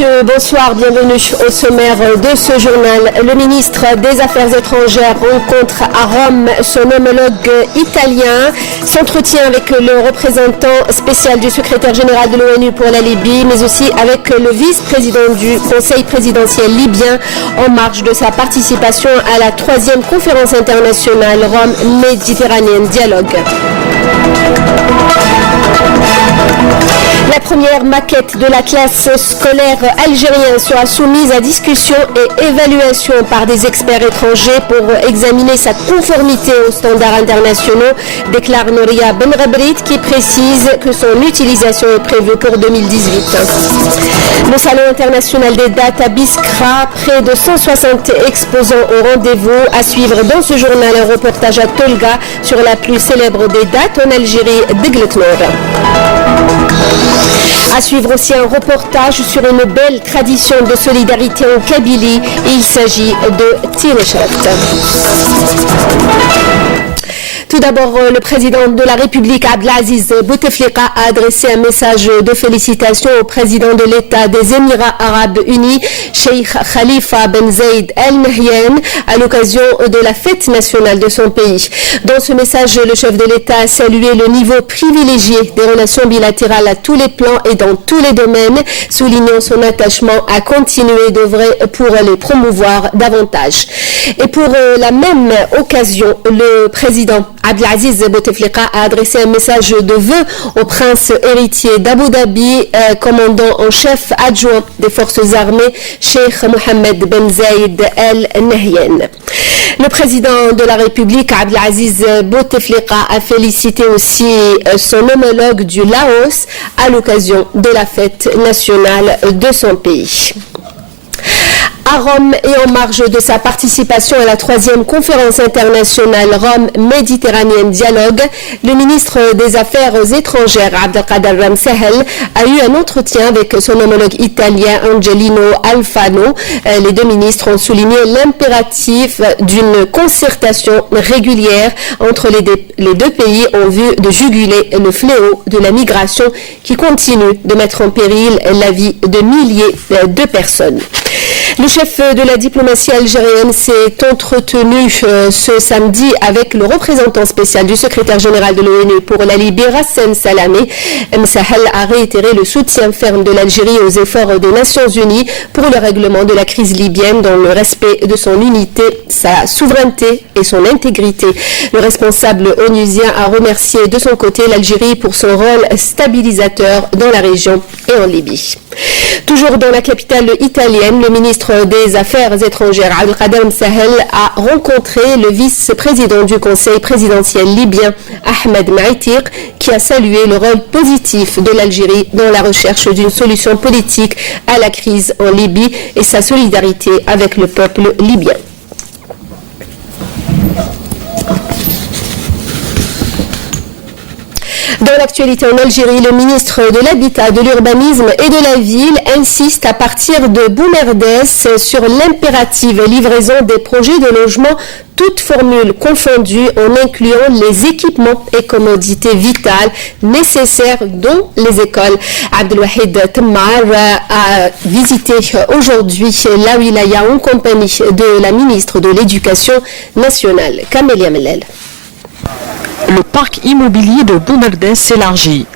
messieurs, bonsoir, bienvenue au sommaire de ce journal. Le ministre des Affaires étrangères rencontre à Rome son homologue italien, s'entretient avec le représentant spécial du secrétaire général de l'ONU pour la Libye, mais aussi avec le vice-président du Conseil présidentiel libyen en marge de sa participation à la 3e conférence internationale Rome-Méditerranée Dialogue. La première maquette de la classe scolaire algérienne sera soumise à discussion et évaluation par des experts étrangers pour examiner sa conformité aux standards internationaux, déclare Nouria Benrabrit, qui précise que son utilisation est prévue pour 2018. Le Salon international des dates à Biskra, près de 160 exposants au rendez-vous. À suivre dans ce journal un reportage à Tolga sur la plus célèbre des dates en Algérie, Degletnor. À suivre aussi un reportage sur une belle tradition de solidarité en Kabylie. Il s'agit de Tineshat. Tout d'abord, le président de la République, Abdelaziz Bouteflika, a adressé un message de félicitations au président de l'État des Émirats Arabes Unis, Cheikh Khalifa Ben Zayed Al Nahyan, à l'occasion de la fête nationale de son pays. Dans ce message, le chef de l'État a salué le niveau privilégié des relations bilatérales à tous les plans et dans tous les domaines, soulignant son attachement à continuer d'œuvrer pour les promouvoir davantage. Et pour la même occasion, le président Abdelaziz Bouteflika a adressé un message de vœux au prince héritier d'Abu Dhabi, commandant en chef adjoint des forces armées, Cheikh Mohammed Ben Zayed Al Nahyan. Le président de la République, Abdelaziz Bouteflika, a félicité aussi son homologue du Laos à l'occasion de la fête nationale de son pays. À Rome et en marge de sa participation à la 3e conférence internationale Rome-Méditerranée Dialogue, le ministre des Affaires étrangères, Abdelkader Ramsahel, a eu un entretien avec son homologue italien, Angelino Alfano. Les deux ministres ont souligné l'impératif d'une concertation régulière entre les deux pays en vue de juguler le fléau de la migration qui continue de mettre en péril la vie de milliers de personnes. Le chef de la diplomatie algérienne s'est entretenu ce samedi avec le représentant spécial du secrétaire général de l'ONU pour la Libye, Rassen Salamé. Msahel a réitéré le soutien ferme de l'Algérie aux efforts des Nations Unies pour le règlement de la crise libyenne dans le respect de son unité, sa souveraineté et son intégrité. Le responsable onusien a remercié de son côté l'Algérie pour son rôle stabilisateur dans la région et en Libye. Toujours dans la capitale italienne, le ministre des Affaires étrangères, Abdelkader Msahel, a rencontré le vice-président du Conseil présidentiel libyen, Ahmed Maïtir, qui a salué le rôle positif de l'Algérie dans la recherche d'une solution politique à la crise en Libye et sa solidarité avec le peuple libyen. Dans l'actualité en Algérie, le ministre de l'Habitat, de l'Urbanisme et de la Ville insiste à partir de Boumerdès sur l'impérative livraison des projets de logement, toutes formules confondues, en incluant les équipements et commodités vitales nécessaires, dont les écoles. Abdelwahid Temmar a visité aujourd'hui la wilaya en compagnie de la ministre de l'Éducation nationale, Camélia Mellel. Le parc immobilier de Boumerdès s'élargit.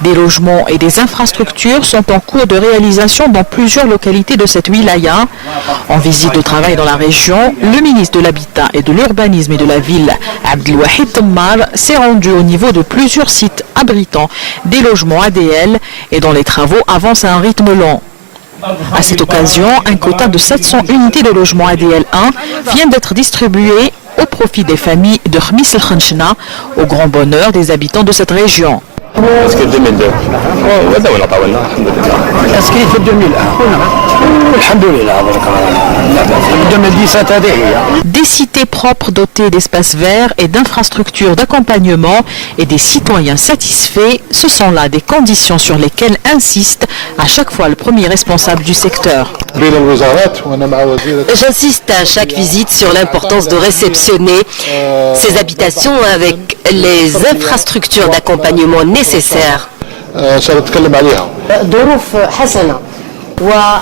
Des logements et des infrastructures sont en cours de réalisation dans plusieurs localités de cette wilaya. En visite de travail dans la région, le ministre de l'Habitat et de l'Urbanisme et de la Ville, Abdelwahid Temmar, s'est rendu au niveau de plusieurs sites abritant des logements ADL et dont les travaux avancent à un rythme lent. À cette occasion, un quota de 700 unités de logements ADL 1 vient d'être distribué au profit des familles de Khmis el-Khanchna, au grand bonheur des habitants de cette région. Des cités propres dotées d'espaces verts et d'infrastructures d'accompagnement et des citoyens satisfaits, ce sont là des conditions sur lesquelles insiste à chaque fois le premier responsable du secteur. J'insiste à chaque visite sur l'importance de réceptionner ces habitations avec les infrastructures d'accompagnement nécessaires.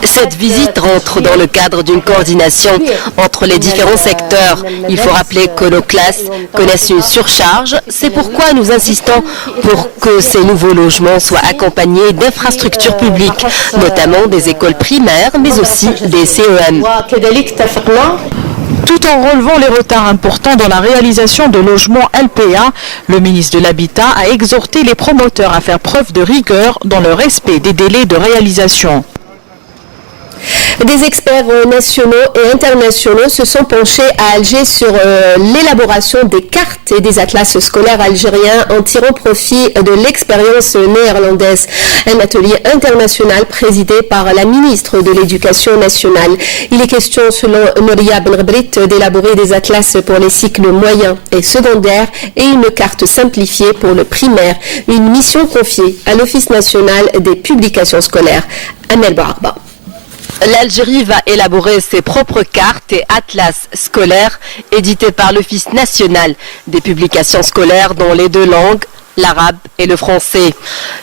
Cette visite rentre dans le cadre d'une coordination entre les différents secteurs. Il faut rappeler que nos classes connaissent une surcharge. C'est pourquoi nous insistons pour que ces nouveaux logements soient accompagnés d'infrastructures publiques, notamment des écoles primaires, mais aussi des CEM. Tout en relevant les retards importants dans la réalisation de logements LPA, le ministre de l'Habitat a exhorté les promoteurs à faire preuve de rigueur dans le respect des délais de réalisation. Des experts nationaux et internationaux se sont penchés à Alger sur l'élaboration des cartes et des atlas scolaires algériens en tirant profit de l'expérience néerlandaise. Un atelier international présidé par la ministre de l'Éducation nationale. Il est question, selon Nouria Benrbrit, d'élaborer des atlas pour les cycles moyens et secondaires et une carte simplifiée pour le primaire. Une mission confiée à l'Office national des publications scolaires. Amel Barba. L'Algérie va élaborer ses propres cartes et atlas scolaires édités par l'Office national des publications scolaires dans les deux langues, l'arabe et le français.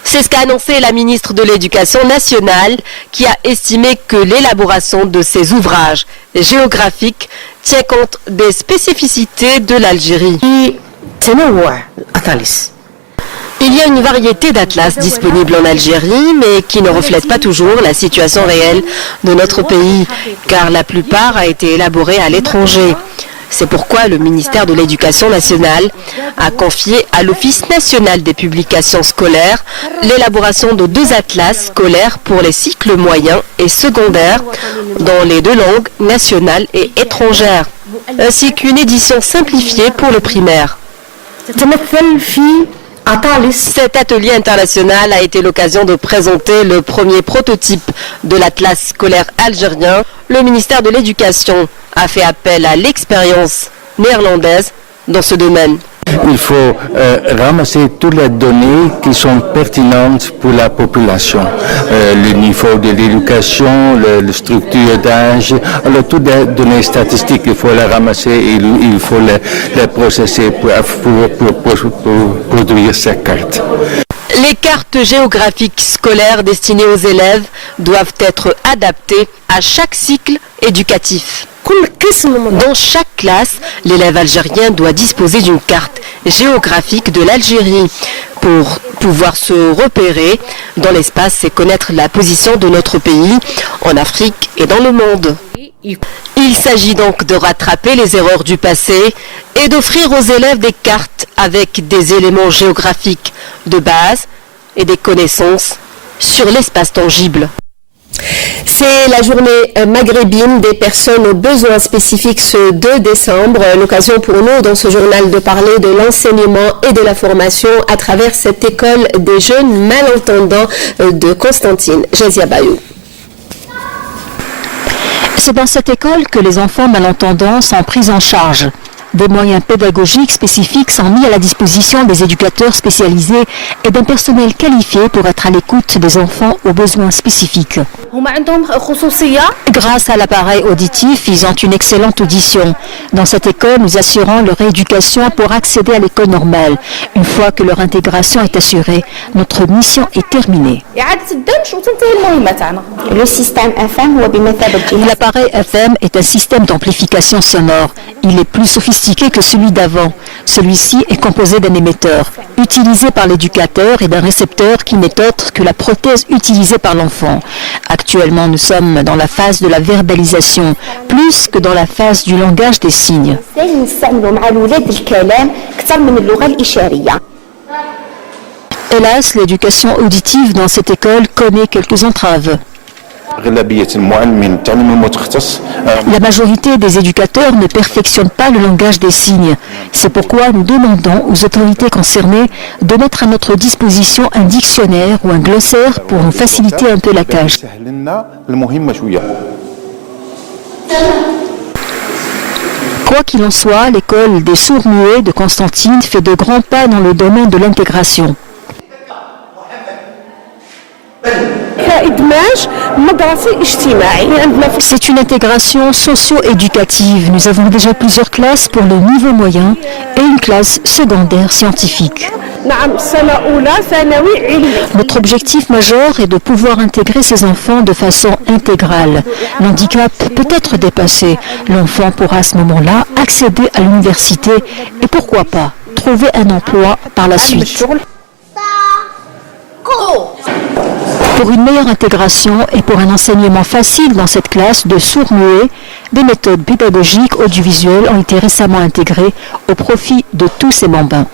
C'est ce qu'a annoncé la ministre de l'Éducation nationale qui a estimé que l'élaboration de ces ouvrages géographiques tient compte des spécificités de l'Algérie. Il y a une variété d'atlas disponibles en Algérie, mais qui ne reflètent pas toujours la situation réelle de notre pays, car la plupart a été élaborée à l'étranger. C'est pourquoi le ministère de l'Éducation nationale a confié à l'Office national des publications scolaires l'élaboration de 2 atlas scolaires pour les cycles moyens et secondaires dans les 2 langues nationales et étrangères, ainsi qu'une édition simplifiée pour le primaire. Cet atelier international a été l'occasion de présenter le premier prototype de l'atlas scolaire algérien. Le ministère de l'Éducation a fait appel à l'expérience néerlandaise dans ce domaine. Il faut ramasser toutes les données qui sont pertinentes pour la population. Le niveau de l'éducation, la structure d'âge, toutes les données statistiques, il faut les ramasser et il faut les processer pour produire ces cartes. Les cartes géographiques scolaires destinées aux élèves doivent être adaptées à chaque cycle éducatif. Dans chaque classe, l'élève algérien doit disposer d'une carte géographique de l'Algérie pour pouvoir se repérer dans l'espace et connaître la position de notre pays en Afrique et dans le monde. Il s'agit donc de rattraper les erreurs du passé et d'offrir aux élèves des cartes avec des éléments géographiques de base et des connaissances sur l'espace tangible. C'est la journée maghrébine des personnes aux besoins spécifiques ce 2 décembre. L'occasion pour nous dans ce journal de parler de l'enseignement et de la formation à travers cette école des jeunes malentendants de Constantine. Jazia Bayou. C'est dans cette école que les enfants malentendants sont pris en charge. Des moyens pédagogiques spécifiques sont mis à la disposition des éducateurs spécialisés et d'un personnel qualifié pour être à l'écoute des enfants aux besoins spécifiques. Grâce à l'appareil auditif, ils ont une excellente audition. Dans cette école, nous assurons leur rééducation pour accéder à l'école normale. Une fois que leur intégration est assurée, notre mission est terminée. Le système FM L'appareil FM est un système d'amplification sonore. Il est plus sophistiqué que celui d'avant. Celui-ci est composé d'un émetteur, utilisé par l'éducateur, et d'un récepteur qui n'est autre que la prothèse utilisée par l'enfant. Actuellement, nous sommes dans la phase de la verbalisation, plus que dans la phase du langage des signes. Hélas, l'éducation auditive dans cette école connaît quelques entraves. La majorité des éducateurs ne perfectionnent pas le langage des signes. C'est pourquoi nous demandons aux autorités concernées de mettre à notre disposition un dictionnaire ou un glossaire pour nous faciliter un peu la tâche. Quoi qu'il en soit, l'école des sourds-muets de Constantine fait de grands pas dans le domaine de l'intégration. C'est une intégration socio-éducative. Nous avons déjà plusieurs classes pour le niveau moyen et une classe secondaire scientifique. Notre objectif majeur est de pouvoir intégrer ces enfants de façon intégrale. L'handicap peut être dépassé. L'enfant pourra à ce moment-là accéder à l'université et pourquoi pas trouver un emploi par la suite. Pour une meilleure intégration et pour un enseignement facile dans cette classe de sourds-muets, des méthodes pédagogiques audiovisuelles ont été récemment intégrées au profit de tous ces bambins.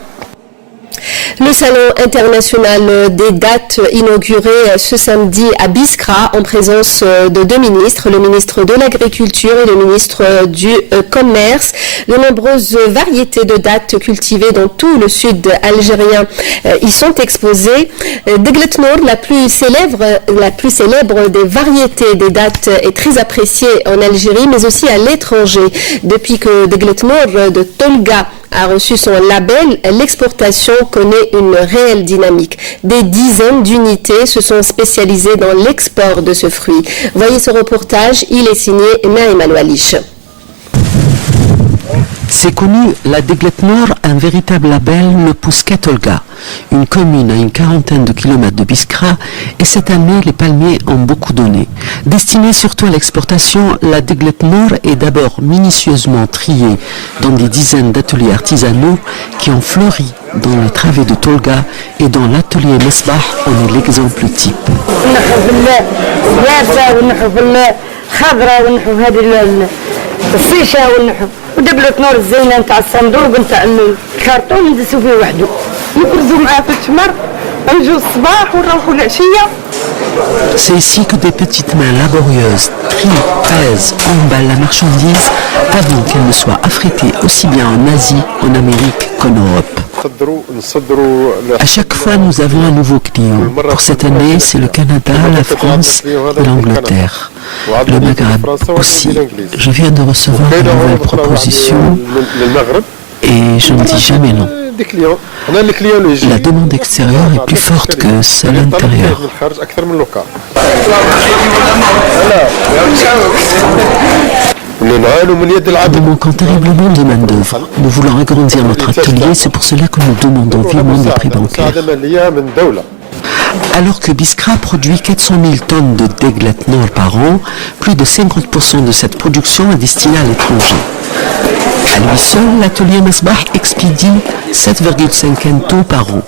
Le salon international des dates inauguré ce samedi à Biskra en présence de deux ministres, le ministre de l'Agriculture et le ministre du Commerce. De nombreuses variétés de dates cultivées dans tout le sud algérien y sont exposées. Deglet Nour, la plus célèbre des variétés des dates, est très appréciée en Algérie mais aussi à l'étranger. Depuis que Deglet Nour de Tolga a reçu son label, l'exportation connaît une réelle dynamique. Des dizaines d'unités se sont spécialisées dans l'export de ce fruit. Voyez ce reportage, il est signé Naïm Al-Walish. C'est connu, la Deglet Nour, un véritable label, ne pousse qu'à Tolga, une commune à une quarantaine de kilomètres de Biskra, et cette année, les palmiers ont beaucoup donné. Destinée surtout à l'exportation, la Deglet Nour est d'abord minutieusement triée dans des dizaines d'ateliers artisanaux qui ont fleuri dans les travées de Tolga et dans l'atelier Mesbah, on est l'exemple type. ودبلة نور الزينه نتاع الصندوق نتاع الكرتون ندسوا فيه وحده نكرزوا معاه في التمر نجوا الصباح ونروحوا العشيه. C'est ici que des petites mains laborieuses trient, pèsent, emballent la marchandise avant qu'elle ne soit affrétée aussi bien en Asie, en Amérique qu'en Europe. À chaque fois, nous avons un nouveau client. Pour cette année, c'est le Canada, la France et l'Angleterre. Le Maghreb aussi. Je viens de recevoir une nouvelle proposition et je ne dis jamais non. La demande extérieure est plus forte que celle intérieure. Nous manquons terriblement de main-d'œuvre. Nous voulons agrandir notre atelier, c'est pour cela que nous demandons vivement des prêts bancaires. Alors que Biskra produit 400 000 tonnes de Deglet Nour par an, plus de 50% de cette production est destinée à l'étranger. À lui seul, l'atelier Mesbah expédie 7,5 quintaux par an.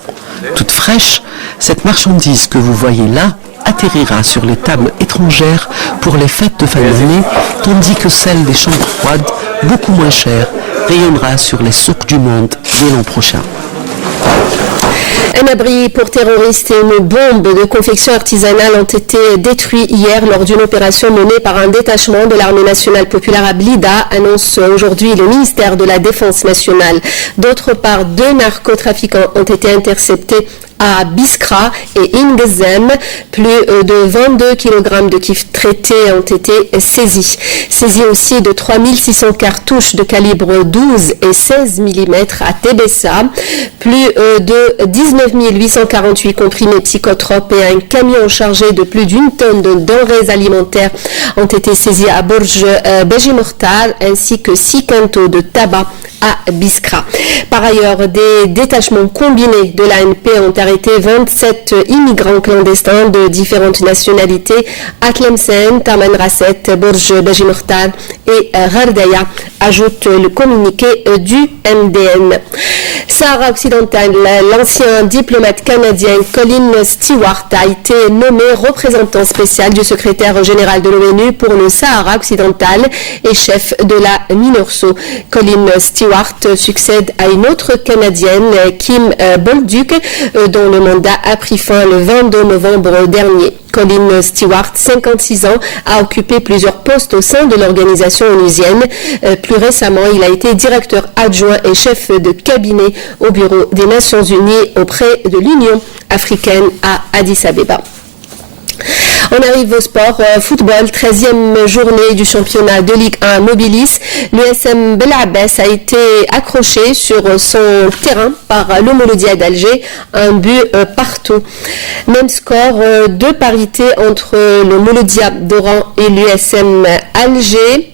Toute fraîche, cette marchandise que vous voyez là atterrira sur les tables étrangères pour les fêtes de fin d'année, tandis que celle des chambres froides, beaucoup moins chère, rayonnera sur les souks du monde dès l'an prochain. Un abri pour terroristes et une bombe de confection artisanale ont été détruits hier lors d'une opération menée par un détachement de l'armée nationale populaire à Blida, annonce aujourd'hui le ministère de la Défense nationale. D'autre part, 2 narcotrafiquants ont été interceptés à Biskra et Ingezem. Plus de 22 kg de kif traités ont été saisis. Saisis aussi de 3600 cartouches de calibre 12 et 16 mm à Tébessa. Plus de 19 848 comprimés psychotropes et un camion chargé de plus d'1 tonne de denrées alimentaires ont été saisis à Bourj Bejimortar ainsi que 6 quintaux de tabac à Biskra. Par ailleurs, des détachements combinés de l'ANP ont arrêté 27 immigrants clandestins de différentes nationalités à Tlemcen, Taman Rasset, Bourj Bejimortar et Ghardaya, ajoute le communiqué du MDN. Sahara occidental, l'ancien diplomate canadien Colin Stewart a été nommé représentant spécial du secrétaire général de l'ONU pour le Sahara occidental et chef de la MINURSO. Colin Stewart succède à une autre Canadienne, Kim Bolduc, dont le mandat a pris fin le 22 novembre dernier. Colin Stewart, 56 ans, a occupé plusieurs postes au sein de l'organisation onusienne. Plus récemment, il a été directeur adjoint et chef de cabinet au bureau des Nations Unies auprès de l'Union africaine à Addis Abeba. On arrive au sport, football, 13e journée du championnat de Ligue 1 Mobilis. L'USM Belabès a été accroché sur son terrain par le Mouloudia d'Alger, un but partout. Même score de parité entre le Mouloudia d'Oran et l'USM Alger.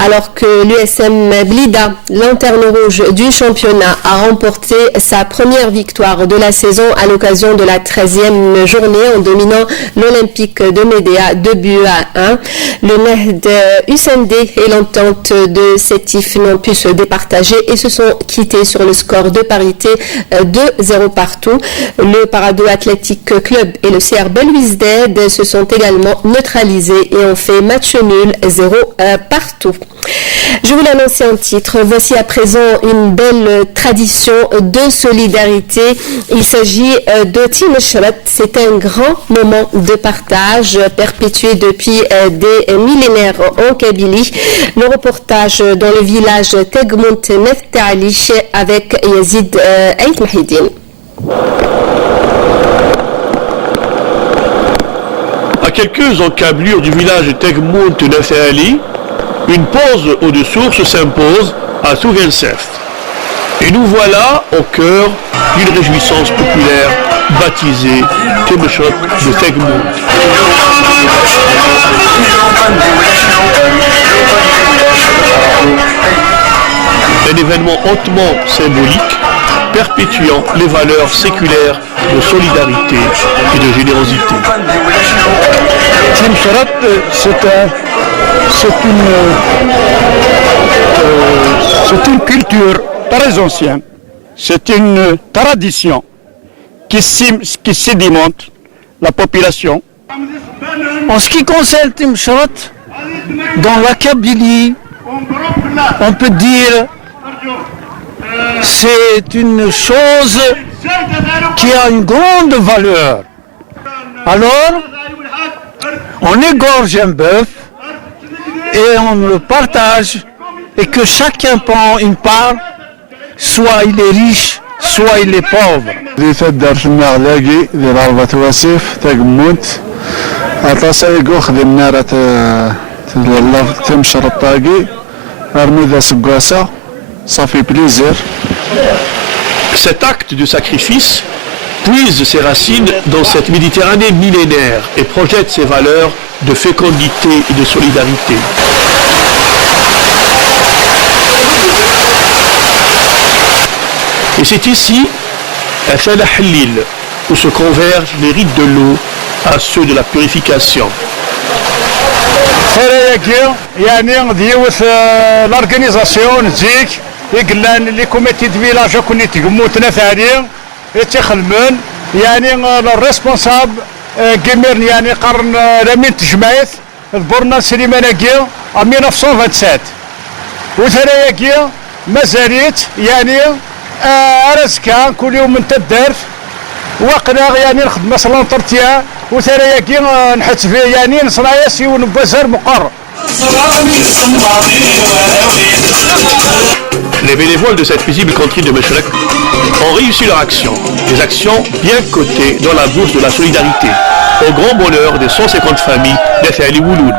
Alors que l'USM Blida, lanterne rouge du championnat, a remporté sa première victoire de la saison à l'occasion de la 13e journée en dominant l'Olympique de Médéa 2-1. Le Nehd USND et l'entente de Sétif n'ont pu se départager et se sont quittés sur le score de parité 2-0 partout. Le Parado Athletic Club et le CR Belouizdad se sont également neutralisés et ont fait match nul 0 partout. Je vous l'annonce en titre. Voici à présent une belle tradition de solidarité. Il s'agit de Timeshrat. C'est un grand moment de partage perpétué depuis des millénaires en Kabylie. Le reportage dans le village Tegmont Neftali avec Yazid Aït Mahidine. À quelques encablures du village de Tegmont Neftali, une pause eau de source s'impose à Sougenseft. Et nous voilà au cœur d'une réjouissance populaire baptisée Timeshrat de Tegmont. Un événement hautement symbolique perpétuant les valeurs séculaires de solidarité et de générosité. Timeshrat, c'est une culture très ancienne, c'est une tradition qui sédimente la population. En ce qui concerne Timeshrat, dans la Kabylie, on peut dire c'est une chose qui a une grande valeur. Alors, on égorge un bœuf et on le partage et que chacun prend une part, soit il est riche, soit il est pauvre. Ça fait plaisir. Cet acte de sacrifice puise ses racines dans cette Méditerranée millénaire et projette ses valeurs de fécondité et de solidarité. Et c'est ici, à Salah Halil, où se convergent les rites de l'eau à ceux de la purification. يقلان اللي كوميتي دو فيلاج كوني تقموتنا ثاني يتخدمون يعني الريسبونساب كيميرن يعني قرن لمين تجمعيت ضبرنا سليماناكيا 1927 وثناياكيا مازاليت يعني ارسكا كل يوم من تدارت وقنا يعني نخدم مثلا طرتيا وثناياكيا نحس فيه يعني نصناياسي ونبزر مقر. Les bénévoles de cette paisible contrée de Mechelek ont réussi leur action, des actions bien cotées dans la bourse de la solidarité, au grand bonheur des 150 familles d'Ethali Wouloud.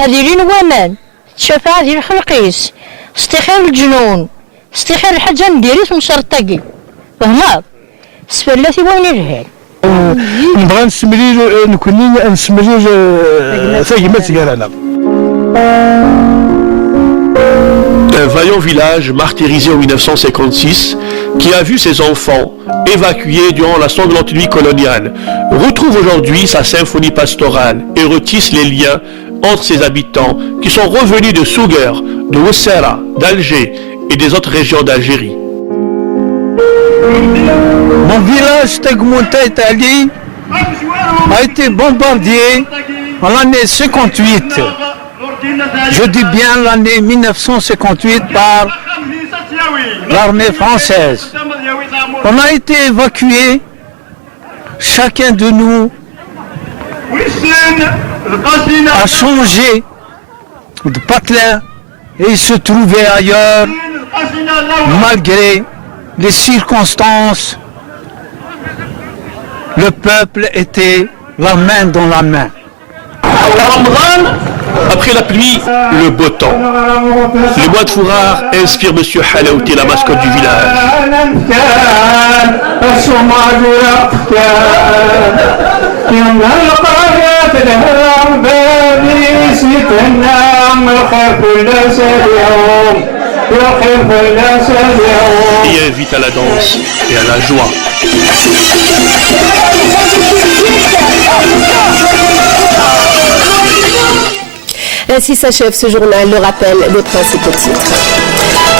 هذه الومان تشافى هذه الحلقيس استخير الجنون استخير الحاجة نديريت مشرطاكي فهمت سفلاتي وين الرهان نبغى نسمرير نكوني نسمرير ثقيمات كارانا. Un vaillant village martyrisé en 1956 qui a vu ses enfants évacués durant la sanglante nuit coloniale retrouve aujourd'hui sa symphonie pastorale et retisse les liens entre ses habitants qui sont revenus de Souguer, de Ouessera, d'Alger et des autres régions d'Algérie. Mon village Tegmont Neftali a été bombardé en l'année 58. Je dis bien l'année 1958 par l'armée française. On a été évacués, chacun de nous a changé de patelin et il se trouvait ailleurs malgré les circonstances. Le peuple était la main dans la main. Après la pluie, le beau temps. Le mois de Fourard inspire M. Halaouti, la mascotte du village. Et invite à la danse et à la joie. Ainsi s'achève ce journal, le rappel des principaux titres.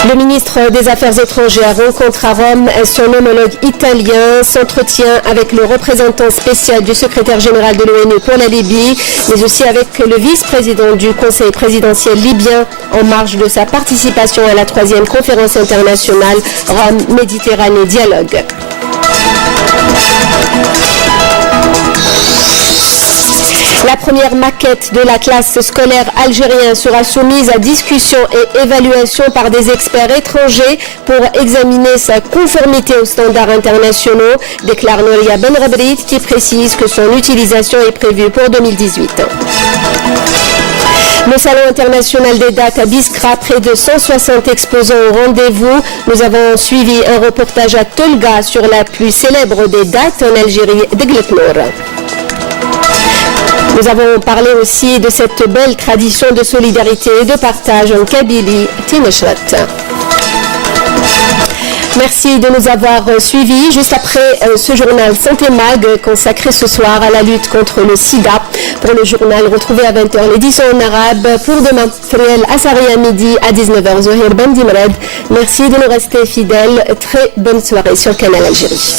Le ministre des Affaires étrangères rencontre à Rome son homologue italien, s'entretient avec le représentant spécial du secrétaire général de l'ONU pour la Libye, mais aussi avec le vice-président du Conseil présidentiel libyen en marge de sa participation à la 3e conférence internationale Rome-Méditerranée Dialogue. La première maquette de la classe scolaire algérienne sera soumise à discussion et évaluation par des experts étrangers pour examiner sa conformité aux standards internationaux, déclare Nouria Benrabrit, qui précise que son utilisation est prévue pour 2018. Le Salon international des dates à Biskra, près de 160 exposants au rendez-vous. Nous avons suivi un reportage à Tolga sur la plus célèbre des dates en Algérie, Degletnour. Nous avons parlé aussi de cette belle tradition de solidarité et de partage en Kabylie, Tineshrat. Merci de nous avoir suivis. Juste après ce journal Santé Mag consacré ce soir à la lutte contre le sida. Pour le journal, retrouvez à 20h l'édition en arabe. Pour demain, Friel Assari à midi, à 19h, Zohir Ben Dimred. Merci de nous rester fidèles. Très bonne soirée sur Canal Algérie.